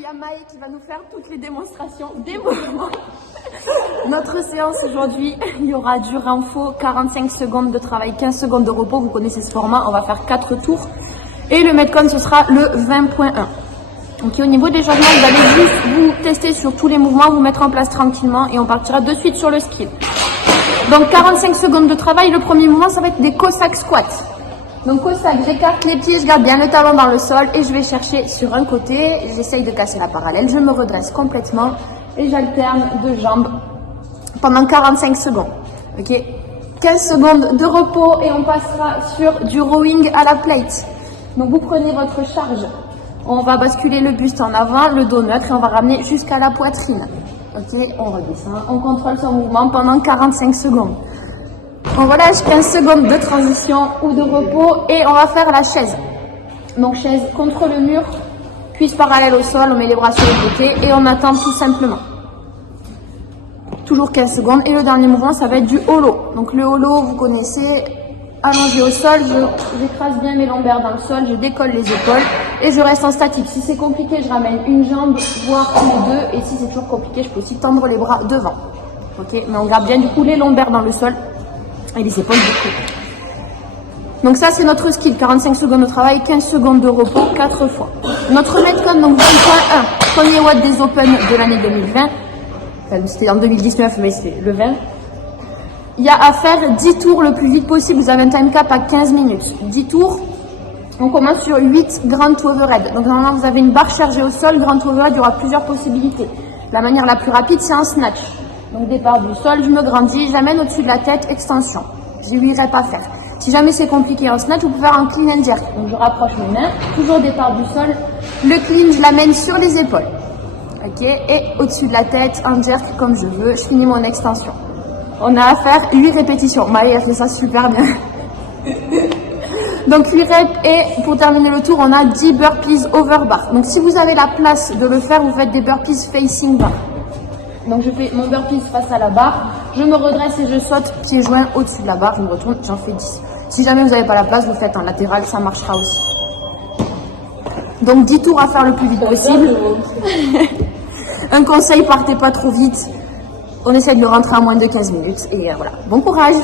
il y a Maë qui va nous faire toutes les démonstrations des mouvements. Notre séance aujourd'hui, il y aura du renfo, 45 secondes de travail, 15 secondes de repos. Vous connaissez ce format, on va faire 4 tours. Et le Metcon, ce sera le 20.1. Ok, au niveau des changements, vous allez juste vous tester sur tous les mouvements, vous mettre en place tranquillement et on partira de suite sur le skill. Donc 45 secondes de travail, le premier mouvement, ça va être des Cossack squats. Donc Cossack, j'écarte les pieds, je garde bien le talon dans le sol et je vais chercher sur un côté, j'essaye de casser la parallèle, je me redresse complètement et j'alterne deux jambes pendant 45 secondes. Ok, 15 secondes de repos et on passera sur du rowing à la plate. Donc vous prenez votre charge, on va basculer le buste en avant, le dos neutre et on va ramener jusqu'à la poitrine. Ok, on redescend, on contrôle son mouvement pendant 45 secondes. On relâche 15 secondes de transition ou de repos et on va faire la chaise. Donc chaise contre le mur, cuisse parallèle au sol, on met les bras sur les côtés et on attend tout simplement. Toujours 15 secondes et le dernier mouvement ça va être du holo. Donc le holo vous connaissez, allongé au sol, j'écrase bien mes lombaires dans le sol, je décolle les épaules et je reste en statique. Si c'est compliqué, je ramène une jambe, voire les deux et si c'est toujours compliqué, je peux aussi tendre les bras devant. Ok, mais on garde bien du coup les lombaires dans le sol et les épaules de côté. Donc ça c'est notre skill, 45 secondes de travail, 15 secondes de repos, 4 fois. Notre Metcon, donc 20.1, premier watt des Open de l'année 2020. Enfin, c'était en 2019 mais c'est le 20. Il y a à faire 10 tours le plus vite possible, vous avez un time cap à 15 minutes. 10 tours, on commence sur 8 grand overhead. Donc normalement vous avez une barre chargée au sol, grand overhead, il y aura plusieurs possibilités. La manière la plus rapide c'est un snatch. Donc départ du sol, je me grandis, j'amène au-dessus de la tête, extension. Je ne irai pas faire. Si jamais c'est compliqué en snatch, vous pouvez faire un clean and jerk. Donc je rapproche mes mains, toujours départ du sol. Le clean, je l'amène sur les épaules. Ok, et au-dessus de la tête, un jerk comme je veux, je finis mon extension. On a à faire 8 répétitions. Maë a fait ça super bien. Donc 8 reps et pour terminer le tour, on a 10 burpees over bar. Donc si vous avez la place de le faire, vous faites des burpees facing bar. Donc je fais mon burpees face à la barre, je me redresse et je saute pieds joints au-dessus de la barre, je me retourne, j'en fais 10. Si jamais vous n'avez pas la place, vous faites en latéral, ça marchera aussi. Donc 10 tours à faire le plus vite possible. Un conseil, partez pas trop vite. On essaie de le rentrer à moins de 15 minutes et voilà. Bon courage!